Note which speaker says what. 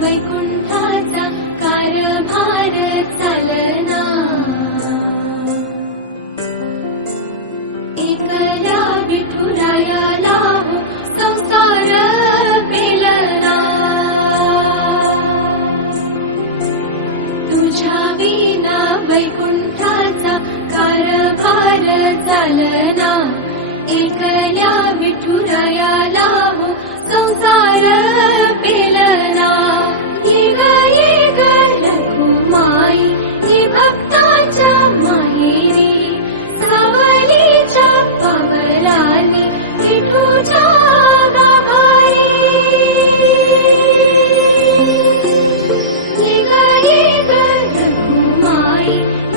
Speaker 1: विना वैकुंठाचा कारभार चालना. पेलना. तुझ्या विना वैकुंठाचा कारभार चालना. एकल्या विठुरायाला night